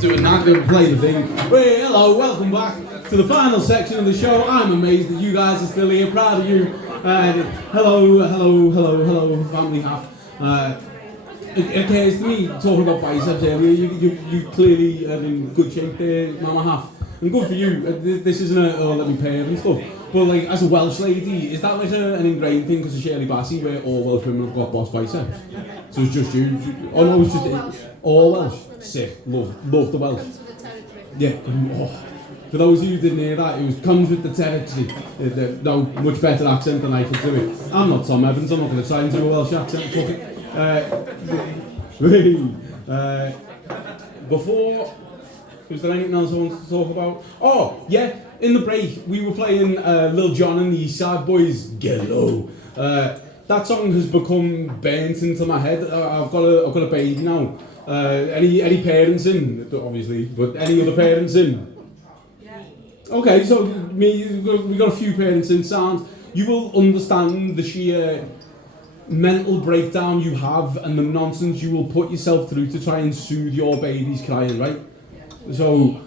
Doing that, going to play the thing. Hey, hello, welcome back to the final section of the show. I'm amazed that you guys are still here, proud of you. Hello, family half. It occurs to me, talking about biceps earlier, you clearly are in good shape there, mama half. And good for you, this isn't a, oh, let me pay and stuff. But like, as a Welsh lady, is that like an ingrained thing because of Shirley Bassey, where all Welsh women have got boss biceps? So it's just you? Oh no, it's just all Welsh. Sick, love the Welsh. Yeah, oh. For those of you who didn't hear that, it comes with the territory. No, much better accent than I could do it. I'm not Tom Evans, I'm not going to try and do a Welsh accent, fuck it. Before, is there anything else I want to talk about? Oh, yeah, in the break, we were playing Lil Jon and the East Side Boys, Get Low. That song has become burnt into my head. I've got a baby now. Any parents in? Obviously, but any other parents in? Yeah. Okay, so we got a few parents in. Sound. You will understand the sheer mental breakdown you have and the nonsense you will put yourself through to try and soothe your baby's crying, right? Yeah. So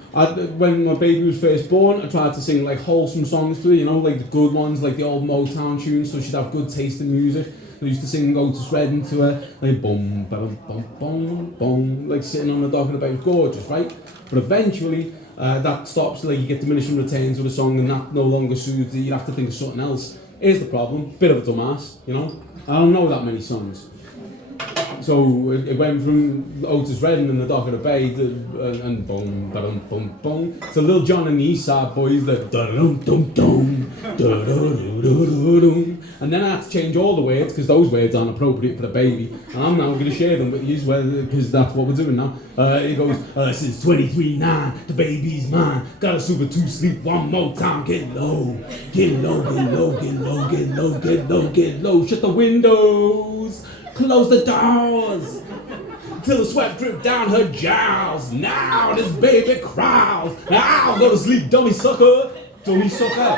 when my baby was first born, I tried to sing like wholesome songs to her, you know, like the good ones, like the old Motown tunes, so she'd have good taste in music. I used to sing Otis Redding to her, like boom, bum, bum, bum, bum, like sitting on the dock of the bed, gorgeous, right? But eventually, that stops, like you get diminishing returns with a song and that no longer soothes you, you have to think of something else. Here's the problem, bit of a dumbass, you know? I don't know that many songs. So it went from Otis Redding and the dock of the bay and boom, ba-dum, boom, boom, to Lil Jon and the East Side Boys, like da-dum, dum, dum, da-da-dum, and then I had to change all the words because those words aren't appropriate for the baby. And I'm now going to share them with you because that's what we're doing now. It goes, since 23-9, the baby's mine. Gotta soothe her to sleep one more time. Get low, get low, get low, get low, get low, get low, get low. Shut the windows. Close the doors till the sweat dripped down her jowls. Now this baby cries. Now go to sleep, dummy sucker. Dummy sucker.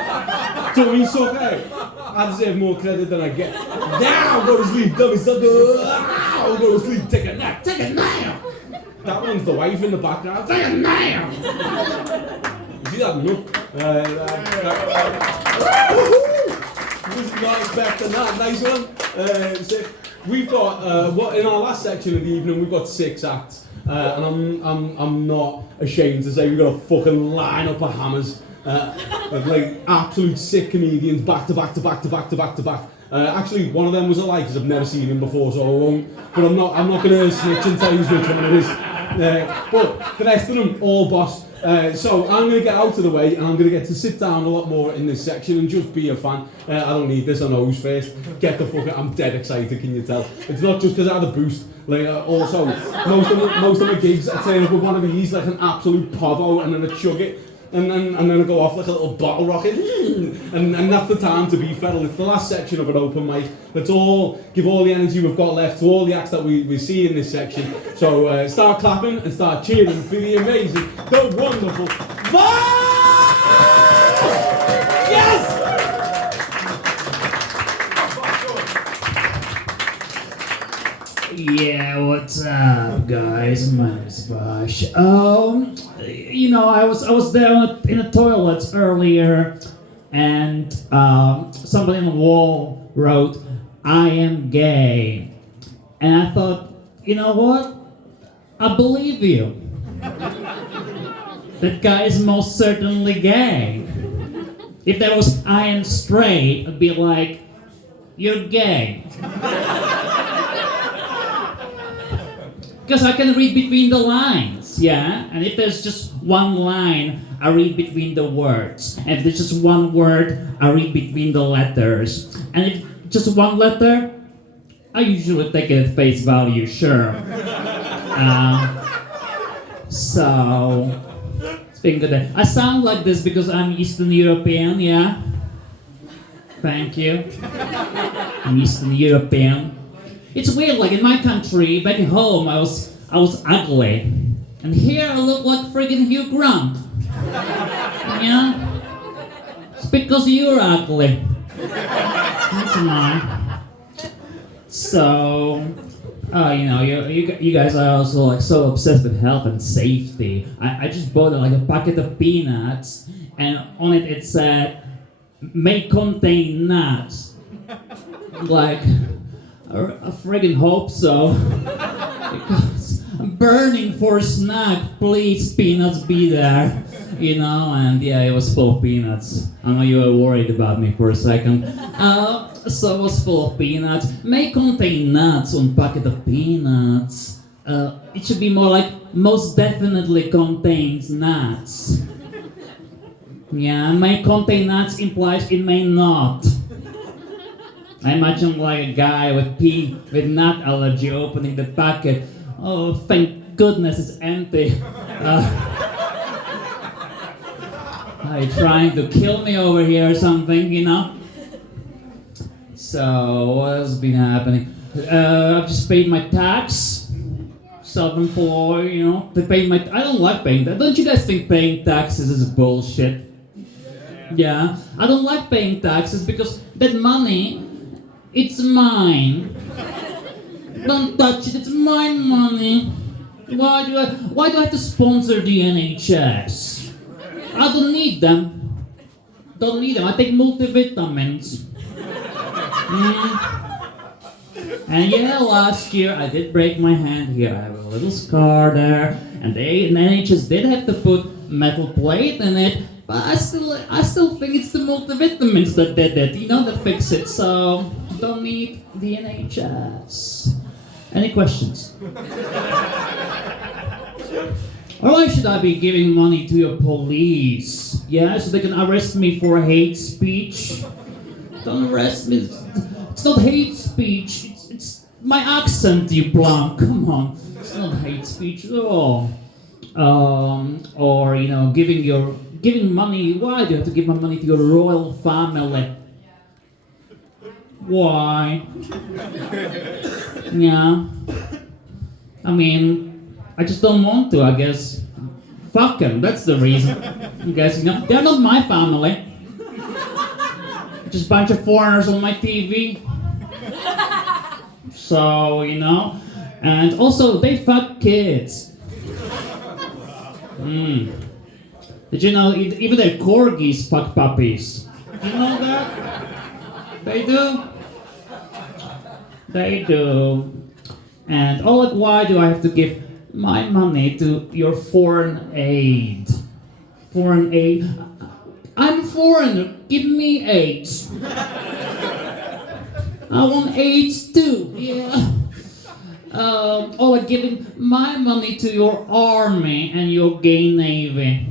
Dummy sucker. I deserve more credit than I get. Now go to sleep, dummy sucker. Now go to sleep, take a nap. Take a nap. That one's the wife in the background. Take a nap. See that move? This is not expecting that. Nice one. Sick. We've got what in our last section of the evening we've got 6 acts, and I'm not ashamed to say we've got a fucking lineup of hammers, of like absolute sick comedians back to back to back to back to back to back. Actually, one of them was a lie because I've never seen him before, so I won't. But I'm not going to snitch and tell you which one it is. But the rest of them all boss. So I'm going to get out of the way and I'm going to get to sit down a lot more in this section and just be a fan. I don't need this, I know who's first. Get the fuck out, I'm dead excited, can you tell? It's not just because I had a boost. Like, also, most of my gigs I turn up with one of these, like an absolute povo, and then I chug it. And then I go off like a little bottle rocket, and that's the time to be feral. It's the last section of an open mic. Let's all give all the energy we've got left to all the acts that we see in this section. So start clapping and start cheering for the amazing, the wonderful Yes! Yeah, what's up, guys? My name is Vash. You know, I was there in the toilets earlier, and somebody on the wall wrote, "I am gay," and I thought, you know what? I believe you. That guy is most certainly gay. If there was "I am straight," I'd be like, "You're gay." Because I can read between the lines, yeah? And if there's just one line, I read between the words. And if there's just one word, I read between the letters. And if just one letter, I usually take it at face value, sure. So, it's been good day. I sound like this because I'm Eastern European, yeah? Thank you. I'm Eastern European. It's weird, like in my country, back home, I was ugly. And here I look like friggin' Hugh Grant. Yeah? It's because you're ugly. That's mine. So, you guys are also like so obsessed with health and safety. I just bought like a packet of peanuts, and on it said, "May contain nuts." Like, I friggin' hope so. Because I'm burning for a snack. Please, peanuts, be there. And yeah, it was full of peanuts. I know you were worried about me for a second. So it was full of peanuts. May contain nuts on packet of peanuts. It should be more like most definitely contains nuts. Yeah, may contain nuts implies it may not. I imagine like a guy with nut allergy opening the packet. Oh, thank goodness it's empty. Are you trying to kill me over here or something, So, what has been happening? I've just paid my tax. Self-employed, I don't like paying taxes. Don't you guys think paying taxes is bullshit? Yeah, I don't like paying taxes because that money, it's mine. Don't touch it, it's my money. Why do I have to sponsor the NHS? I don't need them. I take multivitamins. And yeah, last year I did break my hand here. I have a little scar there, and the NHS did have to put metal plate in it. But I still think it's the multivitamins that did it, that fix it. So don't need the NHS. Any questions? Or why should I be giving money to your police? Yeah, so they can arrest me for hate speech? Don't arrest me. It's not hate speech. It's my accent, you plum. Come on. It's not hate speech at all. Or giving money. Why do you have to give my money to your royal family? Why? Yeah. I mean, I just don't want to, I guess. Fuck them, that's the reason. I guess, they're not my family. Just a bunch of foreigners on my TV. So, and also they fuck kids. Did you know even their corgis fuck puppies? Did you know that? They do? They do. And why do I have to give my money to your foreign aid? Foreign aid? I'm foreigner, give me AIDS. I want AIDS too, yeah. Giving my money to your army and your gay navy.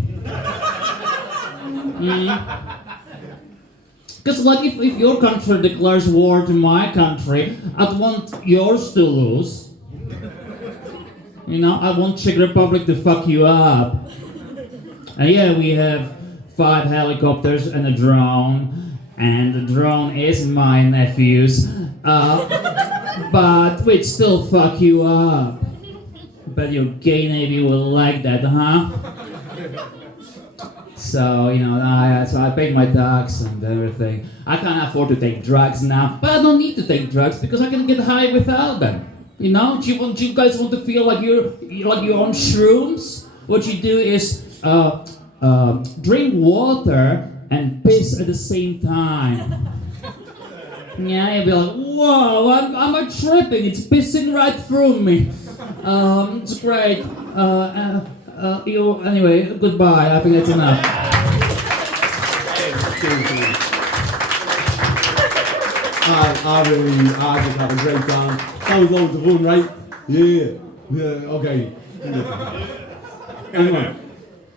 Because if your country declares war to my country, I'd want yours to lose. I want Czech Republic to fuck you up. And yeah, we have 5 helicopters and a drone. And the drone is my nephew's. But we'd still fuck you up. Bet your gay navy will like that, huh? So, so I paid my tax and everything. I can't afford to take drugs now, but I don't need to take drugs because I can get high without them. Do you guys want to feel like you're on shrooms? What you do is drink water and piss at the same time. Yeah, you'll be like, whoa, I'm a tripping. It's pissing right through me. It's great. Anyway, goodbye. I think that's enough. I just had a great time. That was loads of fun, right? Yeah, okay. Anyway,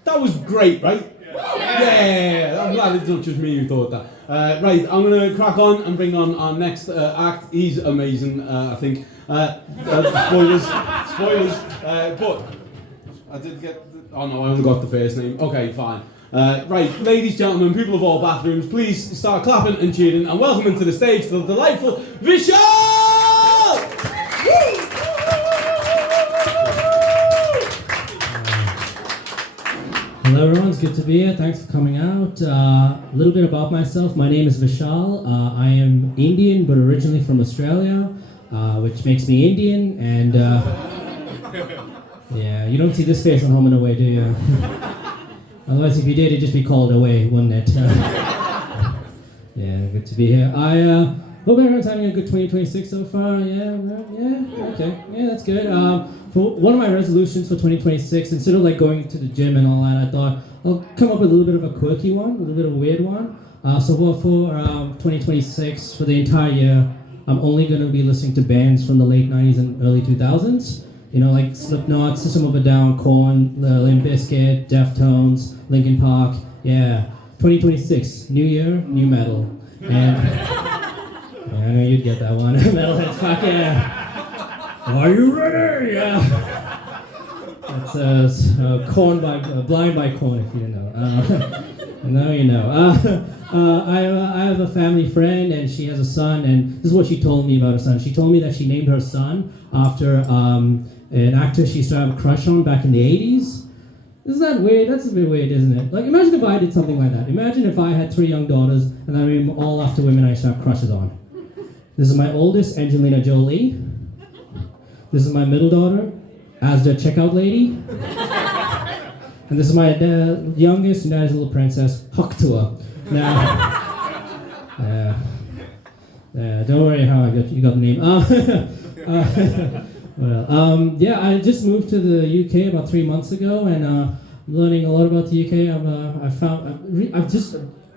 that was great, right? Yeah, I'm glad it's not just me who thought that. Right, I'm going to crack on and bring on our next act. He's amazing, I think. Spoilers. But I did get... Oh no, I only got the first name. Okay, fine. Right, ladies, gentlemen, people of all bathrooms, please start clapping and cheering and welcome to the stage the delightful Vishal! Hello everyone, it's good to be here. Thanks for coming out. A little bit about myself. My name is Vishal. I am Indian but originally from Australia. which makes me Indian, and yeah, you don't see this face on Home and Away, do you? Otherwise, if you did, it'd just be called away, wouldn't it? Yeah, good to be here. I hope everyone's having a good 2026 so far. Yeah, okay, yeah, that's good. For one of my resolutions for 2026, instead of like going to the gym and all that, I thought I'll come up with a little bit of a quirky one, a little bit of a weird one. So for 2026, for the entire year, I'm only going to be listening to bands from the late 90s and early 2000s. You know, like Slipknot, System of a Down, Korn, Limp Bizkit, Deftones, Linkin Park. Yeah, 2026, new year, new metal. And yeah, I know you'd get that one. Metalheads, fuck yeah. Are you ready? Yeah. That's Korn by Blind by Korn, if you didn't know. Now you know. I have a family friend, and she has a son, and this is what she told me about her son. She told me that she named her son after an actor she used to have a crush on back in the 80s. Isn't that weird? That's a bit weird, isn't it? Like, imagine if I did something like that. Imagine if I had 3 young daughters, and I named them all after women I used to have crushes on. This is my oldest, Angelina Jolie. This is my middle daughter, Asda Checkout Lady. And this is my youngest, and that is little princess, Haktua. Now, don't worry how you got the name. Yeah, I just moved to the UK about 3 months ago, and I'm learning a lot about the UK. I've just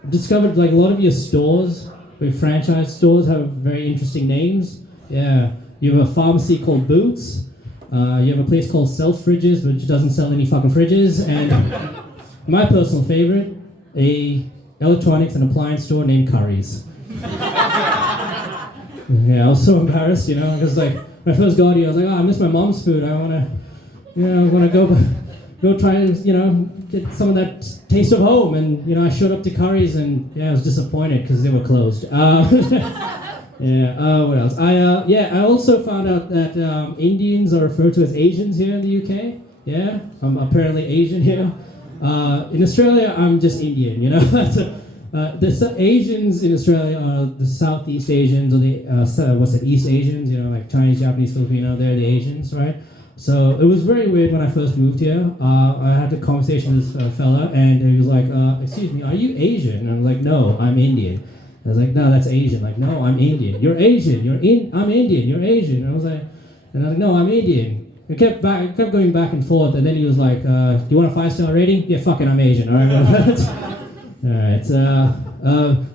discovered like a lot of your stores, your franchise stores, have very interesting names. Yeah, you have a pharmacy called Boots. You have a place called Self Fridges, which doesn't sell any fucking fridges, and my personal favorite, a electronics and appliance store named Curry's. Yeah, I was so embarrassed, you know, because like when I first got here, I was like, oh, I miss my mom's food. I wanna go try and, you know, get some of that taste of home. And you know, I showed up to Curry's, and yeah, I was disappointed because they were closed. Yeah. What else? I also found out that Indians are referred to as Asians here in the UK. Yeah, I'm apparently Asian here. In Australia, I'm just Indian. You know, the Asians in Australia are the Southeast Asians, or the East Asians. You know, like Chinese, Japanese, Filipino. They're the Asians, right? So it was very weird when I first moved here. I had a conversation with this fella, and he was like, "Excuse me, are you Asian?" And I'm like, "No, I'm Indian." I was like, "No, that's Asian." Like, "No, I'm Indian." "You're Asian. I'm Indian. You're Asian." And I was like, "No, I'm Indian." It kept going back and forth, and then he was like, "Do you want a 5-star rating?" "Yeah, fuck it, I'm Asian." All right. All right.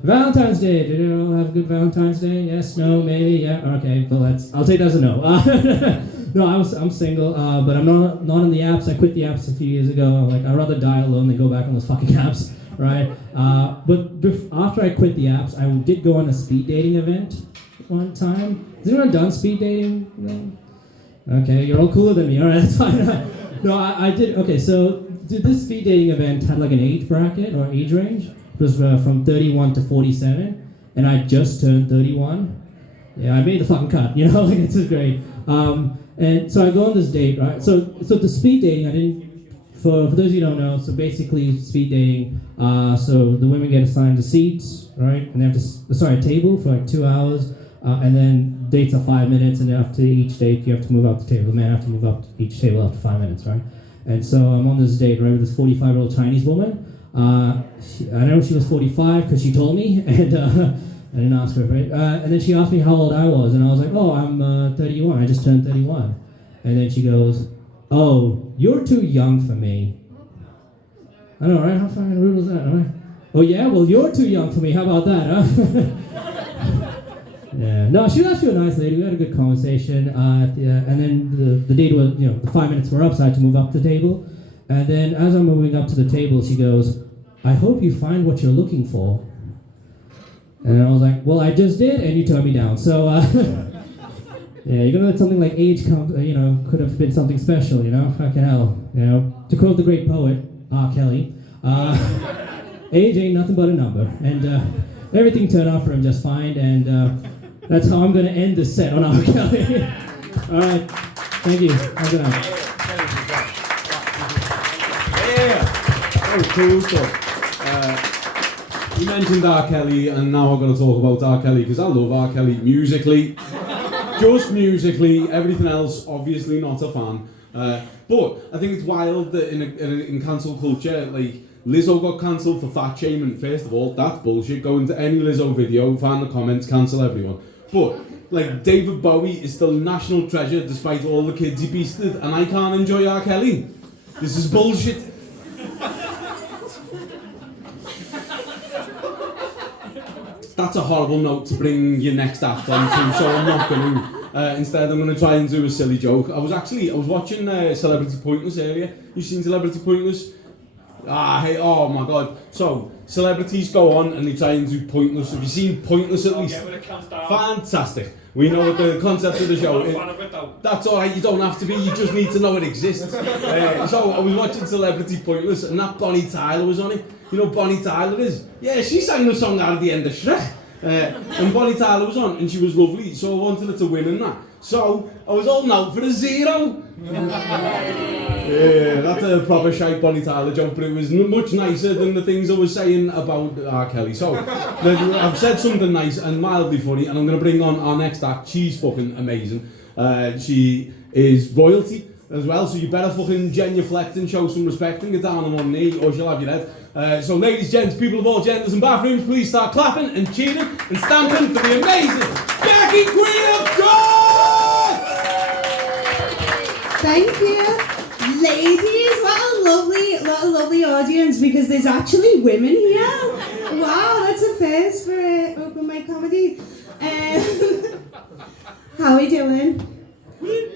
Valentine's Day. Did you all have a good Valentine's Day? Yes, no, maybe, yeah. Okay, well, I'll take that as a no. No, I'm single, but I'm not on the apps. I quit the apps a few years ago. Like, I'd rather die alone than go back on those fucking apps. Right? But after I quit the apps, I did go on a speed dating event one time. Has anyone done speed dating? No? Okay, you're all cooler than me. All right, that's fine. No, I did. Okay, so this speed dating event had like an age bracket or age range. It was from 31 to 47, and I just turned 31. Yeah, I made the fucking cut. You know, like, it's just great. And so I go on this date, right? So the speed dating, I didn't. For those of you who don't know, so basically speed dating, so the women get assigned a seat, right? And they have a table for like 2 hours, and then dates are 5 minutes, and after each date you have to move up the table. The man have to move up each table after 5 minutes, right? And so I'm on this date, right, with this 45-year-old Chinese woman. I know she was 45 because she told me, and I didn't ask her, right? And then she asked me how old I was, and I was like, oh, I'm 31, I just turned 31. And then she goes, oh, you're too young for me. I know, right? How fucking rude was that, right? Oh yeah? Well, you're too young for me. How about that, huh? Yeah. No, she was actually a nice lady. We had a good conversation. And then the date was, you know, the 5 minutes were up, so I had to move up the table. And then as I'm moving up to the table, she goes, I hope you find what you're looking for. And I was like, well, I just did, and you turned me down. So, yeah, you're gonna let something like age come, you know, could have been something special, you know? Fucking hell, you know? To quote the great poet, R. Kelly, age ain't nothing but a number. And everything turned out for him just fine, and that's how I'm gonna end this set on R. Kelly. All right, thank you. Have a good night. Yeah, cool stuff. You mentioned R. Kelly, and now I'm going to talk about R. Kelly because I love R. Kelly musically. Just musically, everything else, obviously not a fan. But I think it's wild that in cancel culture, like, Lizzo got cancelled for fat shaming. First of all, that's bullshit. Go into any Lizzo video, find the comments, cancel everyone. But, like, David Bowie is still a national treasure despite all the kids he beasted, and I can't enjoy R. Kelly. This is bullshit. That's a horrible note to bring your next act onto, so I'm not going to. Instead, I'm going to try and do a silly joke. I was watching Celebrity Pointless earlier. You seen Celebrity Pointless? Hey, oh my god. So, celebrities go on and they try and do Pointless. Have you seen Pointless at least? Yeah, when it counts down. Fantastic. We know what the concept of the show I'm is. not a fan of it though. That's alright, you don't have to be, you just need to know it exists. So, I was watching Celebrity Pointless and that Bonnie Tyler was on it. You know who Bonnie Tyler is? Yeah, she sang the song out at the end of Shrek. And Bonnie Tyler was on and she was lovely, so I wanted her to win and that. So, I was holding out for a 0. Yeah, that's a proper shite Bonnie Tyler joke, but it was much nicer than the things I was saying about R. Kelly. So, I've said something nice and mildly funny, and I'm going to bring on our next act. She's fucking amazing. She is royalty as well, so you better fucking genuflect and show some respect and get down on one knee, or she'll have your head. So, ladies, gents, people of all genders and bathrooms, please start clapping and cheering and stamping for the amazing Jackie Queen of Joy! Thank you. Ladies, what a lovely audience, because there's actually women here. Wow, that's a first for open mic comedy. How are we doing?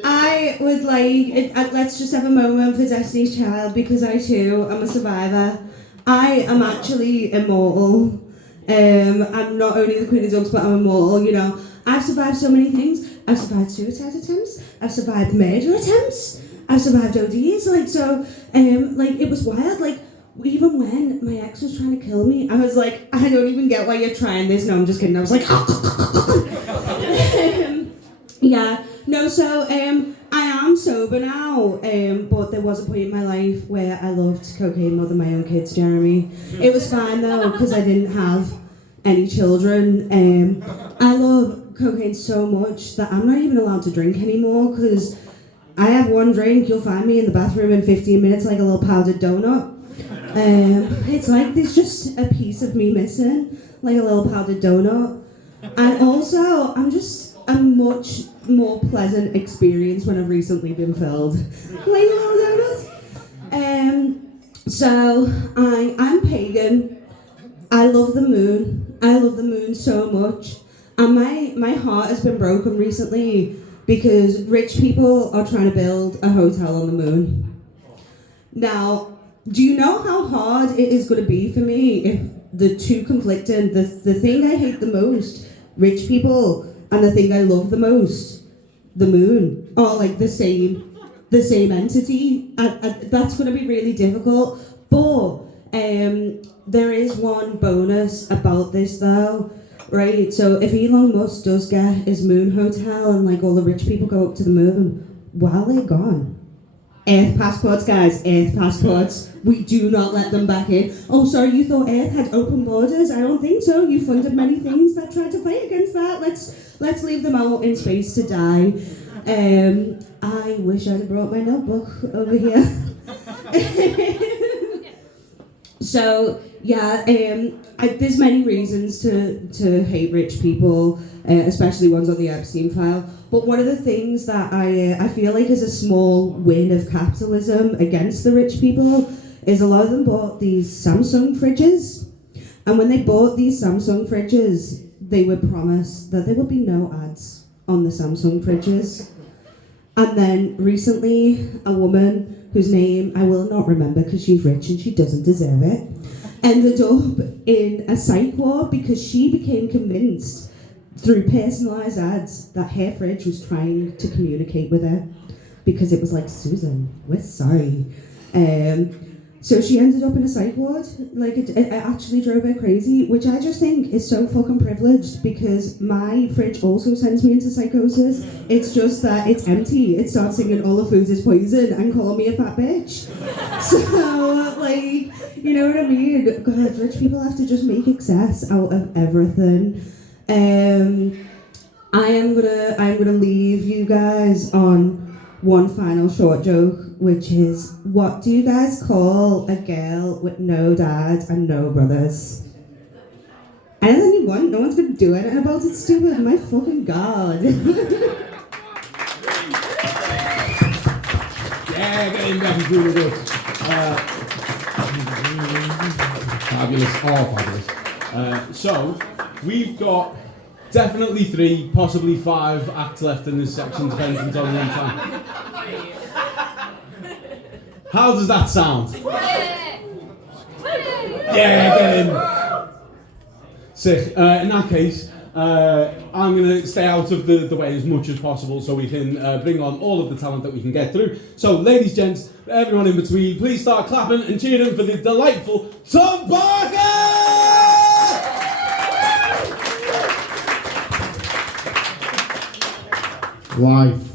I would like, let's just have a moment for Destiny's Child, because I too am a survivor. I am actually immortal. I'm not only the Queen of Dogs, but I'm immortal, you know. I've survived so many things. I've survived suicide attempts. I've survived murder attempts. I've survived ODs. It was wild. Like, even when my ex was trying to kill me, I was like, I don't even get why you're trying this. No, I'm just kidding. I was like, yeah. No, so, I am sober now, but there was a point in my life where I loved cocaine more than my own kids, Jeremy. It was fine though, because I didn't have any children. I love cocaine so much that I'm not even allowed to drink anymore, because I have one drink, you'll find me in the bathroom in 15 minutes like a little powdered donut. It's like there's just a piece of me missing, like a little powdered donut. And also, I'm just a much more pleasant experience when I've recently been filled. Like little donuts. So, I'm pagan. I love the moon. I love the moon so much. And my heart has been broken recently because rich people are trying to build a hotel on the moon. Now, do you know how hard it is going to be for me if the two conflicting, the thing I hate the most, rich people, and the thing I love the most, the moon, are like the same entity? That's going to be really difficult. But there is one bonus about this though. Right, so if Elon Musk does get his moon hotel and like all the rich people go up to the moon, while they're gone, Earth passports, guys, Earth passports, we do not let them back in. Oh, sorry, you thought Earth had open borders? I don't think so. You funded many things that tried to fight against that. Let's leave them out in space to die. I wish I'd have brought my notebook over here. So, yeah, there's many reasons to hate rich people, especially ones on the Epstein file. But one of the things that I feel like is a small win of capitalism against the rich people is a lot of them bought these Samsung fridges. And when they bought these Samsung fridges, they were promised that there would be no ads on the Samsung fridges. And then recently, a woman whose name I will not remember because she's rich and she doesn't deserve it, ended up in a psych ward because she became convinced through personalised ads that her fridge was trying to communicate with her, because it was like, Susan, we're sorry. So she ended up in a psych ward. Like, it actually drove her crazy, which I just think is so fucking privileged, because my fridge also sends me into psychosis. It's just that it's empty. It starts singing all the foods is poison and calling me a fat bitch. So, like, you know what I mean? God, rich people have to just make excess out of everything. I'm gonna leave you guys on one final short joke, which is, what do you guys call a girl with no dad and no brothers? Anything you want, no one's gonna do anything about it, stupid. My fucking god. Yeah, get in back and do the good. Fabulous, fabulous. So, we've got definitely 3, possibly 5 acts left in this section, depending on one time. How does that sound? Yeah, get in. Sick. In that case, I'm going to stay out of the way as much as possible so we can bring on all of the talent that we can get through. So, ladies, gents, everyone in between, please start clapping and cheering for the delightful Tom Parker! Life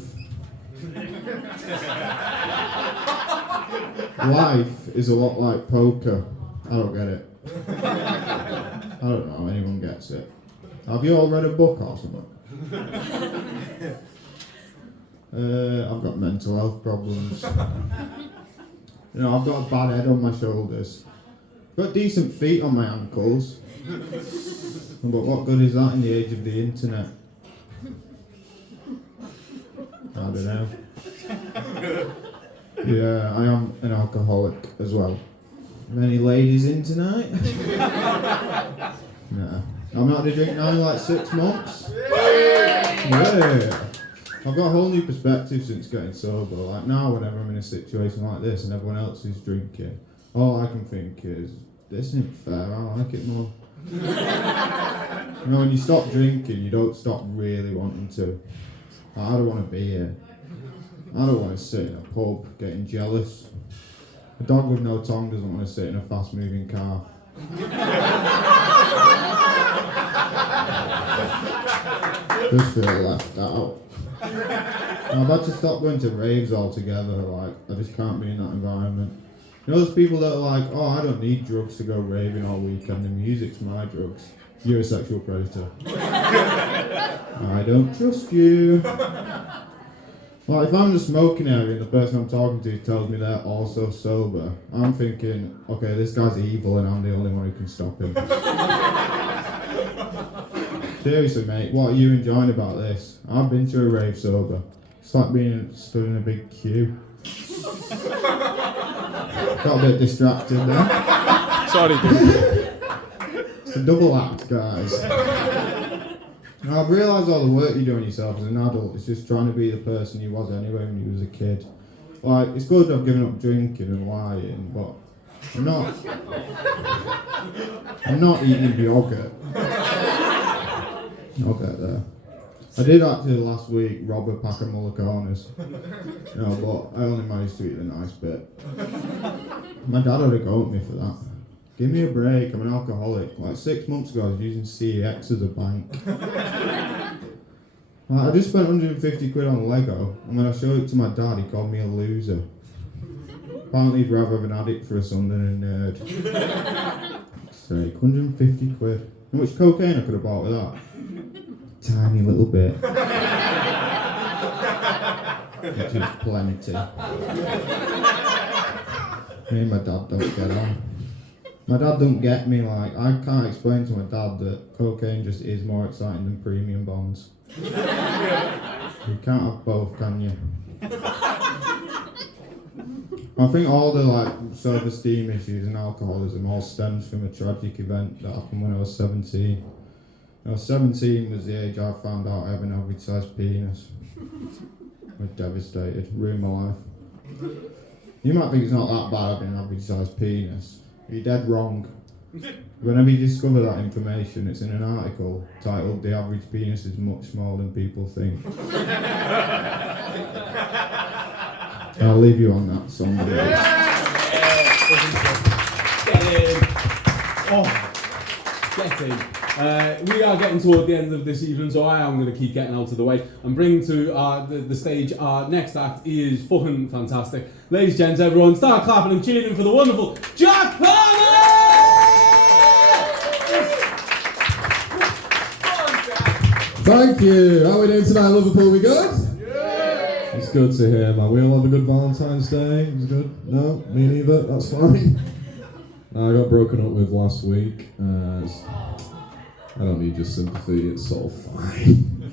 is a lot like poker. I don't get it. I don't know, anyone gets it. Have you all read a book or something? I've got mental health problems. You know, I've got a bad head on my shoulders. I've got decent feet on my ankles. But what good is that in the age of the internet? I don't know. Yeah, I am an alcoholic as well. Any ladies in tonight? Nah. I'm not had a drink now in like 6 months. Yeah. I've got a whole new perspective since getting sober. Like now, whenever I'm in a situation like this and everyone else is drinking, all I can think is, this isn't fair, I like it more. You know, when you stop drinking, you don't stop really wanting to. Like, I don't want to be here. I don't want to sit in a pub getting jealous. A dog with no tongue doesn't want to sit in a fast-moving car. Just feel left out. I've had to stop going to raves altogether. Like, I just can't be in that environment. You know those people that are like, oh, I don't need drugs to go raving all weekend, the music's my drugs. You're a sexual predator. I don't trust you. Well, if I'm in the smoking area and the person I'm talking to tells me they're also sober, I'm thinking, okay, this guy's evil and I'm the only one who can stop him. Seriously, mate, what are you enjoying about this? I've been to a rave sober. It's like being stood in a big queue. Got a bit distracted there. Sorry. It's a double act, guys. Now, I've realised all the work you do on yourself as an adult is just trying to be the person you was anyway when you was a kid. Like, it's good I've given up drinking and lying, but I'm not eating yogurt. I'll get there. I did actually last week rob a pack of Mullicanas. No, but I only managed to eat the nice bit. My dad had a go at me for that. Give me a break, I'm an alcoholic. Like 6 months ago I was using CEX as a bank. Like, I just spent 150 quid on Lego, and when I showed it to my dad he called me a loser. Apparently he'd rather have an addict for a son than a nerd. Sake, 150 quid. How much cocaine I could have bought with that? Tiny little bit. Which is plenty. Me and my dad don't get on. My dad don't get me, like, I can't explain to my dad that cocaine just is more exciting than premium bonds. You can't have both, can you? I think all the, like, self-esteem issues and alcoholism all stems from a tragic event that happened when I was 17. I was 17 was the age I found out I have an average-sized penis. I was devastated, ruined my life. You might think it's not that bad having an average-sized penis. You're dead wrong. Whenever you discover that information, it's in an article titled "The average penis is much smaller than people think." I'll leave you on that song. Get in. Oh, get in. We are getting toward the end of this evening, so I am going to keep getting out of the way and bring to the stage our next act. He is fucking fantastic. Ladies, gents, everyone, start clapping and cheering for the wonderful Jack Palmer! Thank you. How are we doing tonight, Liverpool? We good? Yeah. It's good to hear, man. We all have a good Valentine's Day. It was good? No? Me neither? That's fine. I got broken up with last week. I don't need your sympathy. It's all fine.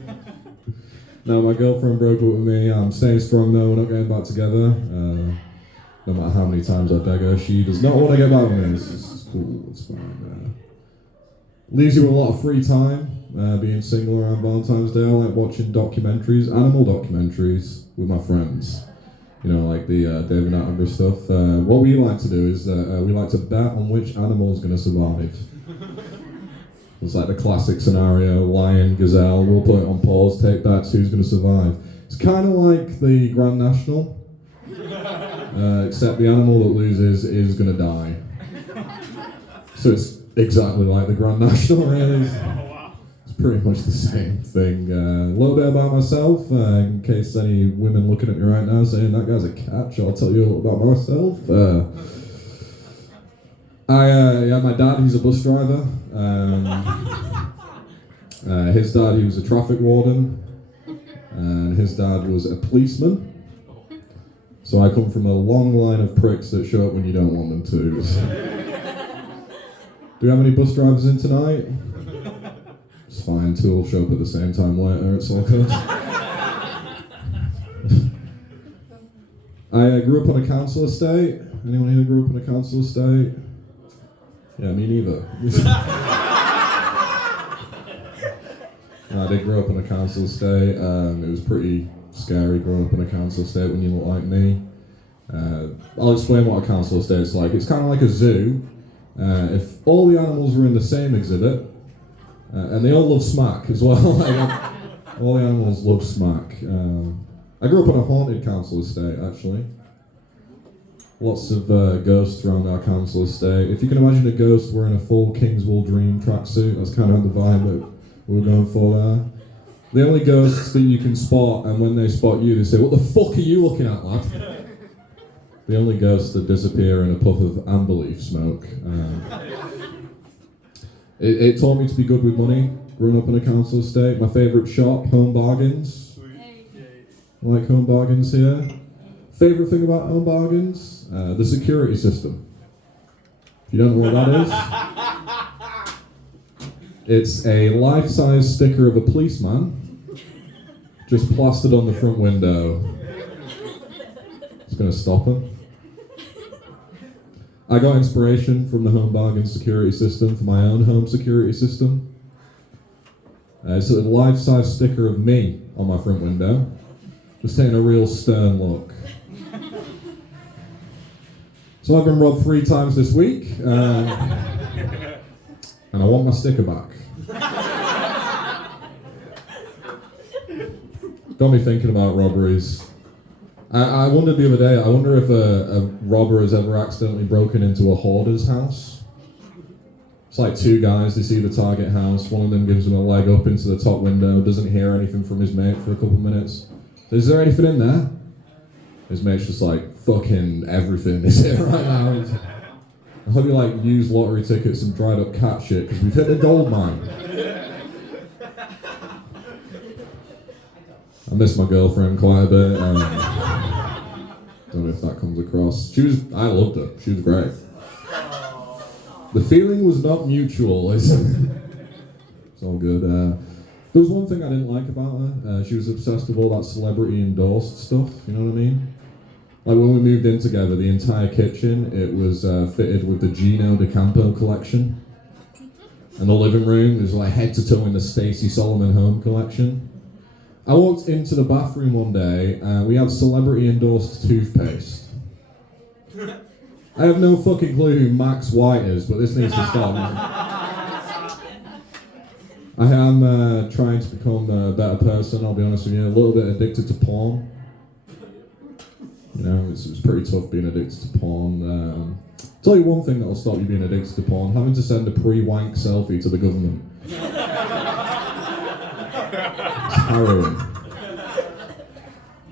No, my girlfriend broke up with me. I'm staying strong though. We're not getting back together. No matter how many times I beg her, she does not want to get back with me. It's cool. It's fine. Leaves you with a lot of free time. Being single around Valentine's Day, I like watching documentaries, animal documentaries, with my friends. You know, like the David Attenborough stuff. What we like to do is we like to bet on which animal is going to survive. It's like the classic scenario: lion, gazelle. We'll put it on pause, take bets, who's going to survive. It's kind of like the Grand National, except the animal that loses is going to die. So it's exactly like the Grand National, really. It's pretty much the same thing. A little bit about myself, in case any women looking at me right now saying that guy's a catch, I'll tell you a little about myself. My dad, he's a bus driver. His dad, he was a traffic warden, and his dad was a policeman. So I come from a long line of pricks that show up when you don't want them to. Do we have any bus drivers in tonight? It's fine, two will show up at the same time later, it's all good. I grew up on a council estate. Anyone here grew up on a council estate? Yeah, me neither. I did grow up on a council estate. It was pretty scary growing up on a council estate when you look like me. I'll explain what a council estate's like. It's kind of like a zoo. If all the animals were in the same exhibit, and they all love smack as well. All the animals love smack. I grew up on a haunted council estate, actually. Lots of ghosts around our council estate. If you can imagine a ghost wearing a full Kingswool Dream tracksuit, that's kind of the vibe that we were going for there. The only ghosts that you can spot, and when they spot you, they say, "What the fuck are you looking at, lad?" The only ghosts that disappear in a puff of amber leaf smoke. It taught me to be good with money, growing up in a council estate. My favourite shop, Home Bargains. I like Home Bargains here. Favourite thing about Home Bargains? The security system. If you don't know what that is, it's a life-size sticker of a policeman just plastered on the front window. It's going to stop him. I got inspiration from the Home Bargains security system for my own home security system. It's a life-size sticker of me on my front window, just taking a real stern look. So I've been robbed 3 times this week, and I want my sticker back. Got me thinking about robberies. I wondered the other day, I wonder if a robber has ever accidentally broken into a hoarder's house. It's like 2 guys, they see the target house, one of them gives him a leg up into the top window, doesn't hear anything from his mate for a couple of minutes. Is there anything in there? His mate's just like, fucking everything is here right now. I hope you like used lottery tickets and dried up cat shit, because we've hit the gold mine. I miss my girlfriend quite a bit. Don't know if that comes across. I loved her. She was great. The feeling was not mutual. It's all good. There was one thing I didn't like about her. She was obsessed with all that celebrity endorsed stuff. You know what I mean? Like when we moved in together, the entire kitchen, it was fitted with the Gino DeCampo collection. And the living room was like head to toe in the Stacey Solomon Home collection. I walked into the bathroom one day, we had celebrity-endorsed toothpaste. I have no fucking clue who Max White is, but this needs to stop. I am trying to become a better person, I'll be honest with you. A little bit addicted to porn. You know, it's pretty tough being addicted to porn. Tell you one thing that'll stop you being addicted to porn, having to send a pre-wank selfie to the government. Harrowing.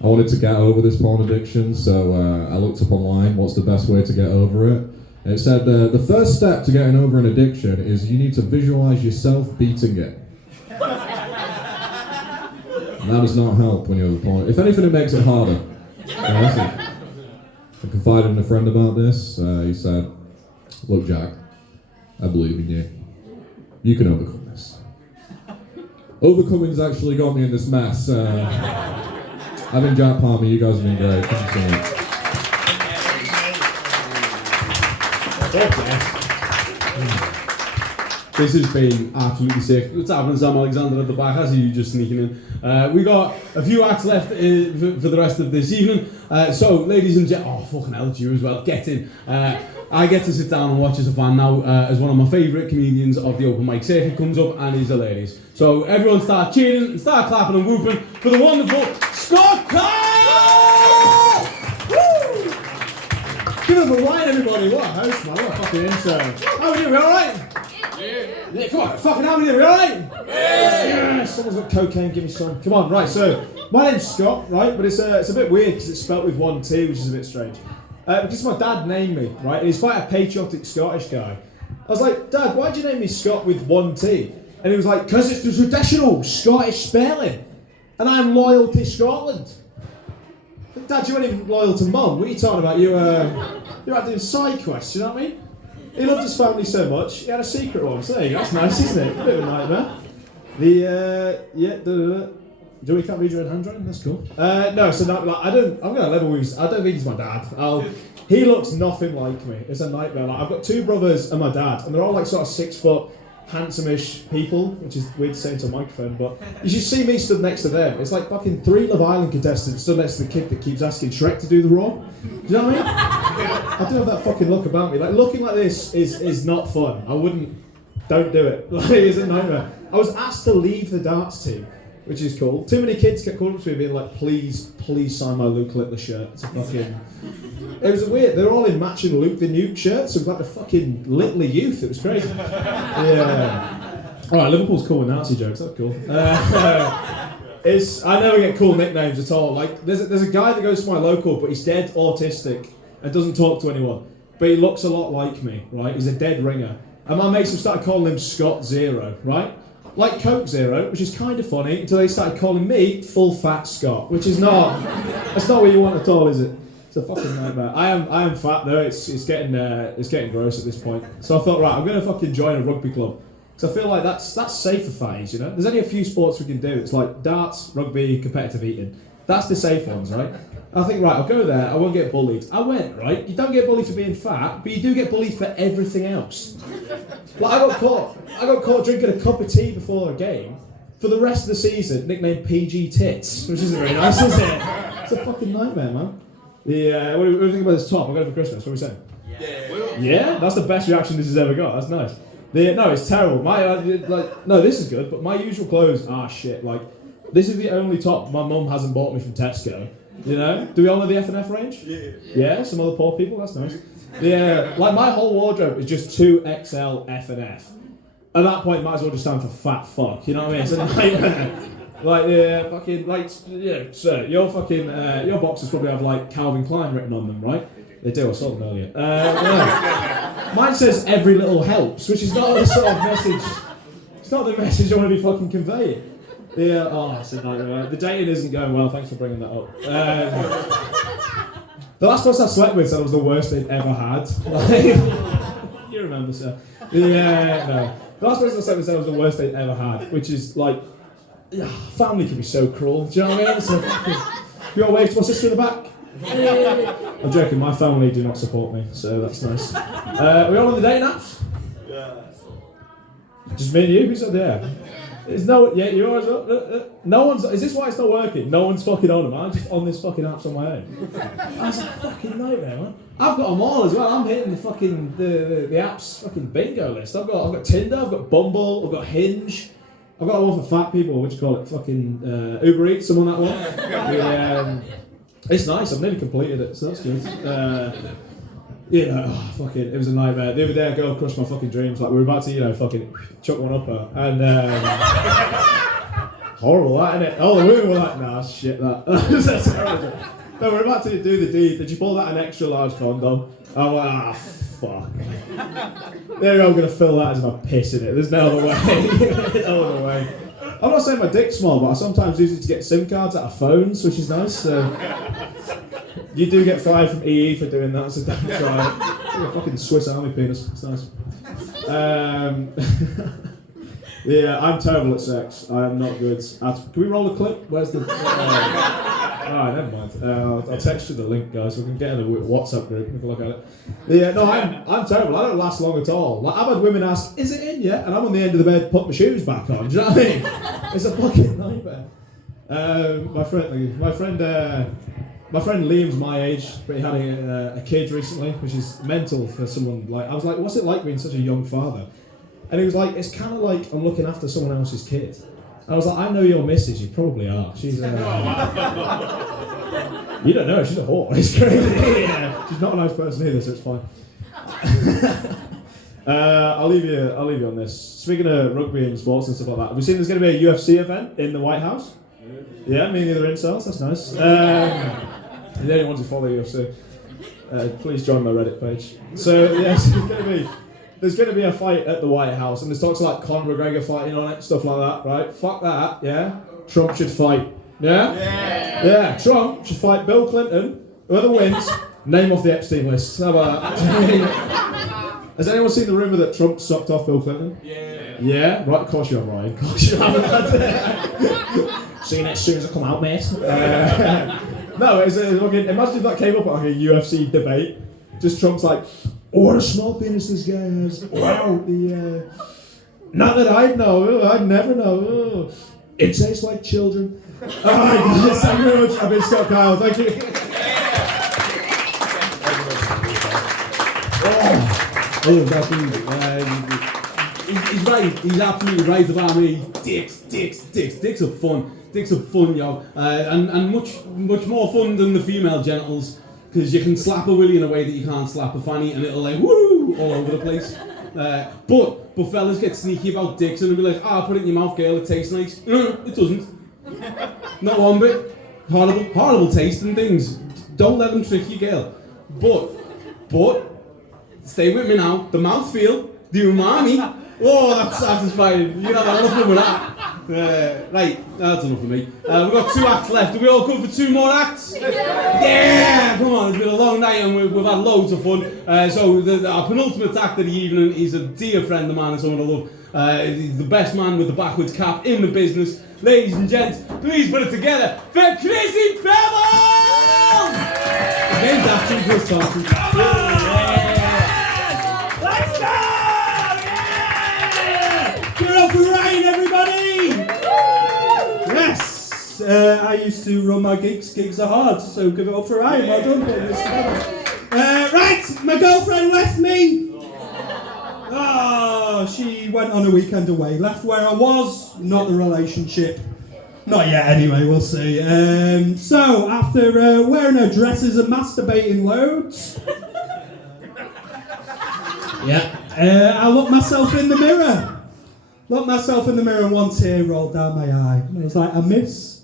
I wanted to get over this porn addiction, so I looked up online what's the best way to get over it. And it said the first step to getting over an addiction is you need to visualize yourself beating it. That does not help when you're the porn. If anything, it makes it harder. I confided in a friend about this. He said, "Look, Jack, I believe in you. You can overcome this." Overcoming's actually got me in this mess. I've been Jack Palmer. You guys have been great. Thank you so much. This has been absolutely sick. What's happening, Sam Alexander at the back? As you just sneaking in. We got a few acts left for the rest of this evening. So, ladies and gentlemen, oh fucking hell, it's you as well. Get in. I get to sit down and watch as a fan now, as one of my favourite comedians of the open mic circuit comes up and he's hilarious. So everyone start cheering and start clapping and whooping for the wonderful Scott Carr! Woo! Give us a line, everybody. What a host, man. What a fucking intro. How are we doing? We alright? Yeah, come on, fucking how are we doing? We alright? Yeah! Someone's got cocaine, give me some. Come on, right, so my name's Scott, right? But it's a bit weird because it's spelt with one T, which is a bit strange. Because my dad named me, right? And he's quite a patriotic Scottish guy. I was like, Dad, why'd you name me Scott with one T? And he was like, because it's the traditional Scottish spelling. And I'm loyal to Scotland. Dad, you weren't even loyal to Mum. What are you talking about? You're out doing side quests, you know what I mean? He loved his family so much, he had a secret one. So there you go, that's nice, isn't it? A bit of a nightmare. Do we can't read your own handwriting? That's cool. No, so not, like, I'm gonna level with. I don't think he's my dad. He looks nothing like me. It's a nightmare. Like, I've got two brothers and my dad, and they're all like sort of 6 foot, handsome-ish people, which is weird to say into a microphone. But you should see me stood next to them. It's like fucking 3 Love Island contestants stood next to the kid that keeps asking Shrek to do the raw. Do you know what I mean? I do have that fucking look about me. Like looking like this is not fun. I wouldn't. Don't do it. Like, it's a nightmare. I was asked to leave the darts team, which is cool. Too many kids kept calling up to me being like, please sign my Luke Littler shirt. It's a fucking... It was weird. They were all in matching Luke the Nuke shirts. So it was like the fucking Littler youth. It was crazy. Yeah. Alright, Liverpool's cool with Nazi jokes. That's cool. I never get cool nicknames at all. Like, there's a guy that goes to my local, but he's dead autistic and doesn't talk to anyone. But he looks a lot like me, right? He's a dead ringer. And my mates have started calling him Scott Zero, right? Like Coke Zero, which is kind of funny, until they started calling me Full Fat Scott, which is not, that's not what you want at all, is it? It's a fucking nightmare. I am fat though. It's getting gross at this point. So I thought, right, I'm gonna fucking join a rugby club, because I feel like that's safe for fatties, you know. There's only a few sports we can do. It's like darts, rugby, competitive eating. That's the safe ones, right? I think, right, I'll go there. I won't get bullied. I went, right. You don't get bullied for being fat, but you do get bullied for everything else. Like, I got caught drinking a cup of tea before a game. For the rest of the season, nicknamed PG Tits, which isn't very nice, is it? It's a fucking nightmare, man. What do you think about this top? I got it for Christmas. What are we saying? Yeah, that's the best reaction this has ever got. That's nice. No, it's terrible. No, this is good, but my usual clothes are shit. Like, this is the only top my mum hasn't bought me from Tesco. You know? Do we all know the F&F range? Yeah, some other poor people. That's nice. Like my whole wardrobe is just 2XL F&F. At that point, might as well just stand for fat fuck. You know what I mean? It's a nightmare. Like, fucking, like, yeah, sir, your fucking, your boxes probably have like Calvin Klein written on them, right? They do. I saw them earlier. Yeah. Mine says every little helps, which is not the sort of message. It's not the message I want to be fucking conveying. Yeah, oh, it's a nightmare. The dating isn't going well, thanks for bringing that up. The last person I slept with said it was the worst they'd ever had. Like, you remember, sir. Yeah, no. The last person I slept with said it was the worst they'd ever had, which is like, family can be so cruel, do you know what I mean? So, you want to wave to my sister in the back? I'm joking, my family do not support me, so that's nice. Are we all on the dating apps? Yeah. Just me and you? Who's up there? There's no, yeah, you're always up. No one's, is this why it's not working? No one's fucking on them. I'm just on this fucking apps on my own. That's a fucking nightmare, man. I've got them all as well. I'm hitting the fucking, the apps fucking bingo list. I've got Tinder, I've got Bumble, I've got Hinge. I've got one for fat people, what do you call it? Fucking Uber Eats, someone that one. It's nice, I've nearly completed it, so that's good. It was a nightmare. The other day a girl crushed my fucking dreams. Like, we were about to, fucking chuck one up her. And, horrible that, innit? All the women were like, nah, shit, that. That's terrible. No, we're about to do the deed. Did you pull out an extra large condom? I'm like, fuck. There you go, I'm going to fill that as my piss in it. There's no other way. No other way. I'm not saying my dick's small, but I sometimes use it to get SIM cards out of phones, which is nice. So you do get fired from EE for doing that, so don't try it. It's like a fucking Swiss Army penis. It's nice. Yeah, I'm terrible at sex. I am not good at... Can we roll a clip? Where's the... Alright, never mind. I'll text you the link, guys. We can get in a WhatsApp group. We can look at it. Yeah, no, I'm terrible. I don't last long at all. Like, I've had women ask, "Is it in yet?" And I'm on the end of the bed, put my shoes back on. Do you know what I mean? It's a fucking nightmare. My friend Liam's my age, but he had a kid recently, which is mental for someone like... I was like, "What's it like being such a young father?" And he was like, "It's kind of like I'm looking after someone else's kid." I was like, "I know your missus, you probably are. She's you don't know her, she's a whore. It's crazy. Yeah. She's not a nice person either, so it's fine." I'll leave you on this. Speaking of rugby and sports and stuff like that, have you seen there's going to be a UFC event in the White House? Yeah, me and the other incels, that's nice. The only ones who follow UFC. Please join my Reddit page. So, yes, there's going to be a fight at the White House, and there's talks like Conor McGregor fighting on it, stuff like that, right? Fuck that, yeah? Trump should fight. Yeah? Yeah, Trump should fight Bill Clinton. Whoever wins, name off the Epstein list. How about that? Has anyone seen the rumour that Trump sucked off Bill Clinton? Yeah? Right, of course you have, Ryan. Of course you have. Seen it as soon as I come out, mate. No, imagine if that came up at like a UFC debate. Just Trump's like, "Oh, what a small penis this guy has. Wow, not that I'd know. I'd never know. Oh, it tastes like children." Alright, guys, thank you very much. I've been Scott Kyle. Thank you. He's right. He's absolutely right about me. Dicks are fun. Dicks are fun, yo, and much more fun than the female genitals, because you can slap a willy in a way that you can't slap a fanny, and it'll like woo all over the place. But fellas get sneaky about dicks, and they'll be like, "Ah, put it in your mouth, girl. It tastes nice." It doesn't. Not one bit. Horrible taste and things. Don't let them trick you, girl. But stay with me now. The mouthfeel, the umami. Oh, that's satisfying. You know, I'm nothing with that. Right, that's enough for me. We've got 2 acts left. Are we all good for 2 more acts? Yeah! Come on, it's been a long night and we've had loads of fun. So our penultimate act of the evening is a dear friend of mine and someone I love. He's the best man with the backwards cap in the business. Ladies and gents, please put it together for Chrissy Pebbles! Name's after Chris Thompson. Come on! Let's go! Give it up for Ryan, everybody! Yes! I used to run my gigs. Gigs are hard, so give it up for Ryan. Well done, putting this together. Right, my girlfriend left me. Oh, she went on a weekend away. Left where I was, not the relationship. Not yet, anyway, we'll see. So, after wearing her dresses and masturbating loads, I looked myself in the mirror. And one tear rolled down my eye. And I was like, I miss.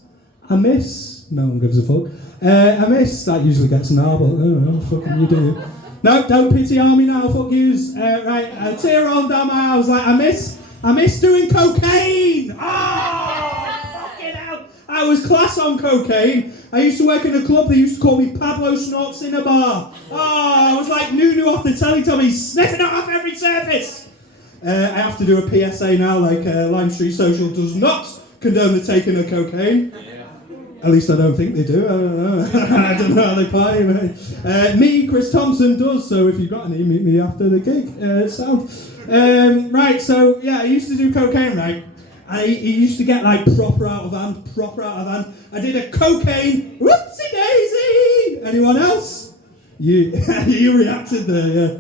No one gives a fuck. I miss. That usually gets an R, but oh, fucking you do. No, don't pity on me now, fuck yous. Right, a tear rolled down my eye. I was like, I miss doing cocaine. Oh, fucking hell. I was class on cocaine. I used to work in a club. They used to call me Pablo Snorts in a bar. Oh, I was like Nunu off the Teletubbies, sniffing it off every surface. I have to do a PSA now, like Lime Street Social does not condone the taking of cocaine. At least I don't think they do. I don't know. I don't know how they play. Me, Chris Thompson, does. So if you've got any, meet me after the gig. Sound. Right. So yeah, I used to do cocaine. Right. It used to get like proper out of hand. I did a cocaine. Whoopsie daisy. Anyone else? You reacted there. Yeah.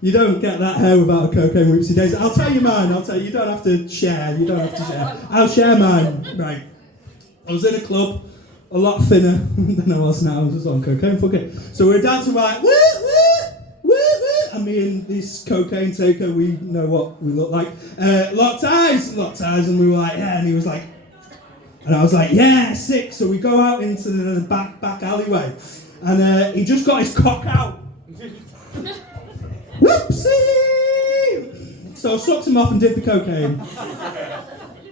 You don't get that hair without a cocaine whoopsie daisy. I'll tell you mine. You don't have to share. I'll share mine. Right. I was in a club. A lot thinner than I was now. I was just on cocaine, fuck it. So we were dancing like, woo, woo, woo, woo. And me and this cocaine taker, we know what we look like. Locked eyes. And we were like, yeah. And he was like, and I was like, yeah, sick. So we go out into the back alleyway. And he just got his cock out. Whoopsie! So I sucked him off and did the cocaine.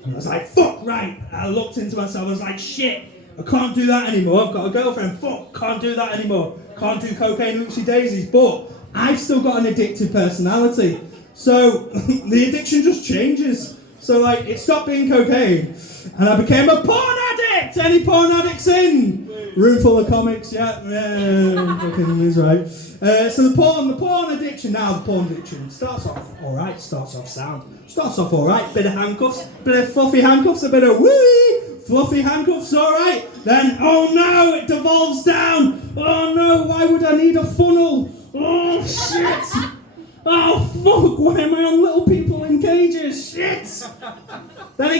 And I was like, fuck, right. I looked into myself, I was like, shit, I can't do that anymore. I've got a girlfriend, fuck, can't do that anymore. Can't do cocaine and oopsie daisies, but I've still got an addictive personality. So the addiction just changes. So like, it stopped being cocaine, and I became a porn addict! Any porn addicts in? Room full of comics, yeah, fucking is right. So the porn addiction, now the porn addiction starts off alright, starts off sound. Starts off alright, bit of handcuffs, bit of fluffy handcuffs, a bit of wee, fluffy handcuffs, alright. Then, oh no, it devolves down. Oh no, why would I need a funnel? Oh shit. Oh fuck, why am I on little people in cages? Shit. Then it